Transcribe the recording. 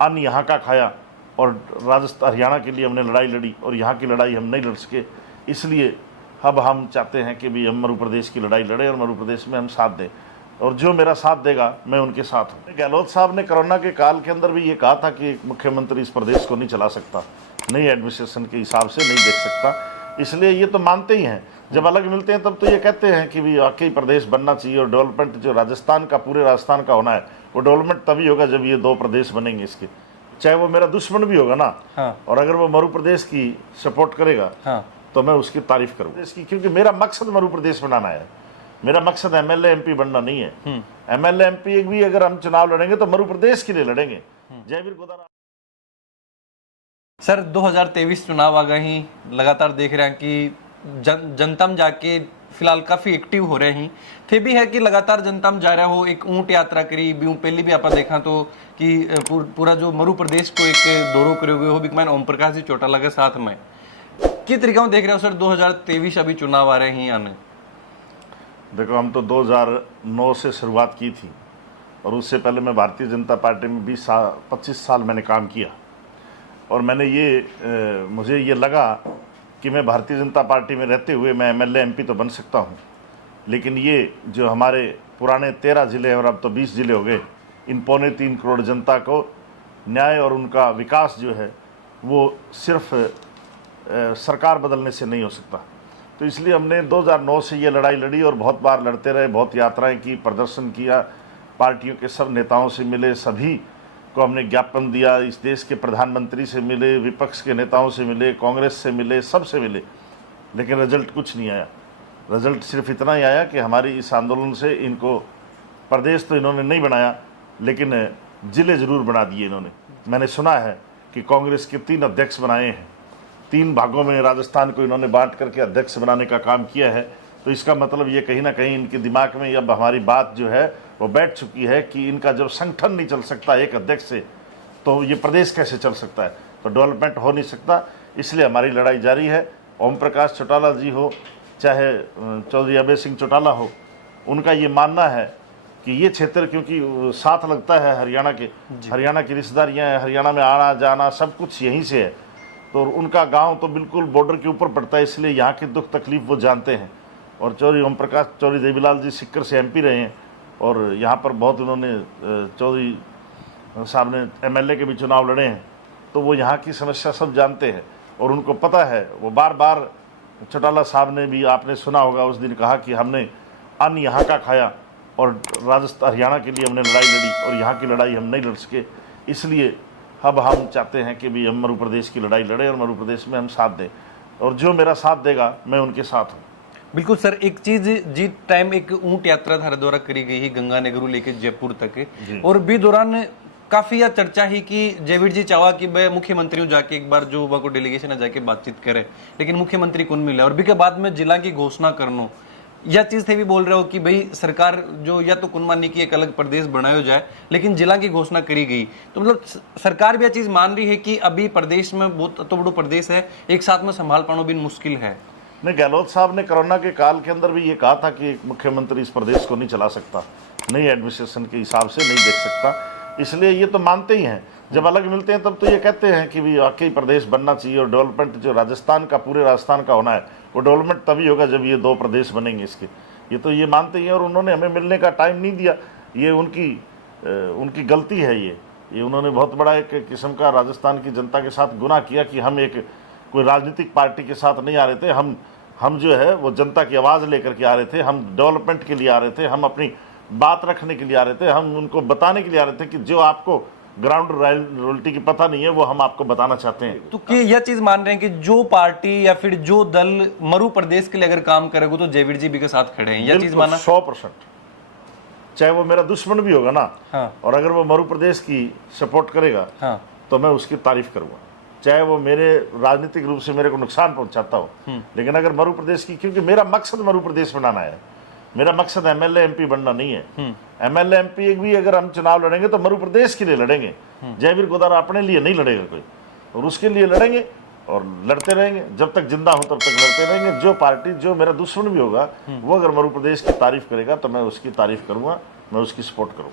अन्न यहाँ का खाया और राजस्थान हरियाणा के लिए हमने लड़ाई लड़ी और यहाँ की लड़ाई हम नहीं लड़ सके, इसलिए अब हम चाहते हैं कि भी हम मध्य प्रदेश की लड़ाई लड़ें और मध्य प्रदेश में हम साथ दें, और जो मेरा साथ देगा मैं उनके साथ हूँ। गहलोत साहब ने कोरोना के काल के अंदर भी ये कहा था कि मुख्यमंत्री इस प्रदेश को नहीं चला सकता, नई एडमिनिस्ट्रेशन के हिसाब से नहीं देख सकता, इसलिए ये तो मानते ही हैं। जब अलग मिलते हैं तब तो ये कहते हैं कि भी वाकई प्रदेश बनना चाहिए और डेवलपमेंट जो राजस्थान का, पूरे राजस्थान का होना है, वो डेवलपमेंट तभी होगा जब ये 2 प्रदेश बनेंगे इसके, चाहे वो मेरा दुश्मन भी होगा ना। हाँ। और अगर वो मध्य प्रदेश की सपोर्ट करेगा, हाँ, तो मैं उसकी तारीफ करूँगा इसकी, क्योंकि मेरा मकसद मध्य प्रदेश बनाना है, मेरा मकसद एमएलए एमपी बनना नहीं है। एमएलए एमपी भी अगर हम चुनाव लड़ेंगे तो मध्य प्रदेश के लिए लड़ेंगे। जयवीर गोदारा सर 2023 चुनाव आ गए ही, लगातार देख रहे हैं कि जनता में जाके फिलहाल काफी एक्टिव हो रहे हैं, फिर भी है कि लगातार जनता में जा रहा हो। एक ऊंट यात्रा करी पहले भी आप देखा तो कि पूरा जो मध्य प्रदेश को एक दौरो करे हुए हो भी मैंने ओम प्रकाश जी चौटाला के साथ में किस तरीका में देख रहे हो सर 2023 अभी चुनाव आ रहे हैं आने? देखो, हम तो 2009 से शुरुआत की थी और उससे पहले मैं भारतीय जनता पार्टी में 25 साल मैंने काम किया, और मैंने मुझे ये लगा कि मैं भारतीय जनता पार्टी में रहते हुए मैं एमएलए एमपी तो बन सकता हूँ, लेकिन ये जो हमारे पुराने 13 ज़िले और अब तो 20 ज़िले हो गए, इन 3.25 करोड़ जनता को न्याय और उनका विकास जो है वो सिर्फ सरकार बदलने से नहीं हो सकता। तो इसलिए हमने 2009 से ये लड़ाई लड़ी और बहुत बार लड़ते रहे, बहुत यात्राएं की, प्रदर्शन किया, पार्टियों के सब नेताओं से मिले, सभी को हमने ज्ञापन दिया, इस देश के प्रधानमंत्री से मिले, विपक्ष के नेताओं से मिले, कांग्रेस से मिले, सबसे मिले, लेकिन रिजल्ट कुछ नहीं आया। रिजल्ट सिर्फ इतना ही आया कि हमारी इस आंदोलन से इनको प्रदेश तो इन्होंने नहीं बनाया, लेकिन ज़िले ज़रूर बना दिए इन्होंने। मैंने सुना है कि कांग्रेस के 3 अध्यक्ष बनाए हैं, 3 भागों में राजस्थान को इन्होंने बांट करके अध्यक्ष बनाने का काम किया है। तो इसका मतलब ये कहीं ना कहीं इनके दिमाग में अब हमारी बात जो है वो बैठ चुकी है कि इनका जब संगठन नहीं चल सकता एक अध्यक्ष से, तो ये प्रदेश कैसे चल सकता है, तो डेवलपमेंट हो नहीं सकता। इसलिए हमारी लड़ाई जारी है। ओम प्रकाश चौटाला जी हो, चाहे चौधरी अभय सिंह चौटाला हो, उनका ये मानना है कि ये क्षेत्र क्योंकि साथ लगता है हरियाणा के, हरियाणा की रिश्तेदारियाँ हैं, हरियाणा में आना जाना सब कुछ यहीं से है, तो उनका गांव तो बिल्कुल बॉर्डर के ऊपर पड़ता है, इसलिए यहाँ की दुख तकलीफ वो जानते हैं। और चौधरी ओम प्रकाश, चौधरी देवीलाल जी सिक्कर से एमपी रहे हैं और यहाँ पर बहुत उन्होंने, चौधरी साहब ने एमएलए के भी चुनाव लड़े हैं, तो वो यहाँ की समस्या सब जानते हैं और उनको पता है। वो बार बार चौटाला साहब ने भी, आपने सुना होगा, उस दिन कहा कि हमने अन्न यहाँ का खाया और राजस्थान हरियाणा के लिए हमने लड़ाई लड़ी और यहाँ की लड़ाई हम नहीं लड़ सके, इसलिए अब हम चाहते हैं कि भी हम मध्य प्रदेश की लड़ाई लड़ें और मध्य प्रदेश में हम साथ दें, और जो मेरा साथ देगा मैं उनके साथ हूँ। बिल्कुल सर, एक चीज जी टाइम एक ऊंट यात्रा हर द्वारा करी गई है गंगानगर लेके जयपुर तक, और भी दौरान काफी यह चर्चा ही कि जयवीर जी चाहा कि भाई मुख्यमंत्री जाके एक बार जो वहाँ को डेलीगेशन है जाके बातचीत करे, लेकिन मुख्यमंत्री कौन मिला, और भी के बाद में जिला की घोषणा करना, यह चीज थे भी बोल रहे हो कि भाई सरकार जो या तो कुनमानी की एक अलग प्रदेश बनाया जाए, लेकिन जिला की घोषणा करी गई, तो मतलब सरकार भी यह चीज मान रही है कि अभी प्रदेश में बहुत तो बड़ा प्रदेश है, एक साथ में संभाल पाना भी मुश्किल है। नहीं, गहलोत साहब ने कोरोना के काल के अंदर भी ये कहा था कि मुख्यमंत्री इस प्रदेश को नहीं चला सकता, नई एडमिनिस्ट्रेशन के हिसाब से नहीं देख सकता, इसलिए ये तो मानते ही हैं। जब अलग मिलते हैं तब तो ये कहते हैं कि भी वाकई प्रदेश बनना चाहिए और डेवलपमेंट जो राजस्थान का, पूरे राजस्थान का होना है, वो डेवलपमेंट तभी होगा जब ये 2 प्रदेश बनेंगे इसके, ये तो ये मानते ही हैं। और उन्होंने हमें मिलने का टाइम नहीं दिया, ये उनकी गलती है। ये उन्होंने बहुत बड़ा एक किस्म का राजस्थान की जनता के साथ गुनाह किया कि हम एक कोई राजनीतिक पार्टी के साथ नहीं आ रहे थे, हम जो है वो जनता की आवाज़ लेकर के आ रहे थे, हम डेवलपमेंट के लिए आ रहे थे, हम अपनी बात रखने के लिए आ रहे थे, हम उनको बताने के लिए आ रहे थे कि जो आपको ग्राउंड रियलिटी की पता नहीं है वो हम आपको बताना चाहते हैं। तो कि यह चीज मान रहे हैं कि जो पार्टी या फिर जो दल मरु प्रदेश के लिए अगर काम करेगा तो जयवीर जी भी के साथ खड़े हैं, यह चीज माना 100%, चाहे वो मेरा दुश्मन भी होगा ना। हाँ। और अगर वो मरु प्रदेश की सपोर्ट करेगा, हाँ, तो मैं उसकी तारीफ करूंगा, चाहे वो मेरे राजनीतिक रूप से मेरे को नुकसान पहुंचाता हो, लेकिन अगर मध्य प्रदेश की, क्योंकि मेरा मकसद मध्य प्रदेश बनाना है, मेरा मकसद एमएलए एमपी बनना नहीं है। एमएलए एमपी भी अगर हम चुनाव लड़ेंगे तो मध्य प्रदेश के लिए लड़ेंगे, जयवीर गोदारा अपने लिए नहीं लड़ेगा कोई, और उसके लिए लड़ेंगे और लड़ते रहेंगे, जब तक जिंदा हूं तब तक लड़ते रहेंगे। जो पार्टी, जो मेरा दुश्मन भी होगा, वो अगर मध्य प्रदेश की तारीफ करेगा तो मैं उसकी तारीफ करूंगा, मैं उसकी सपोर्ट करूंगा।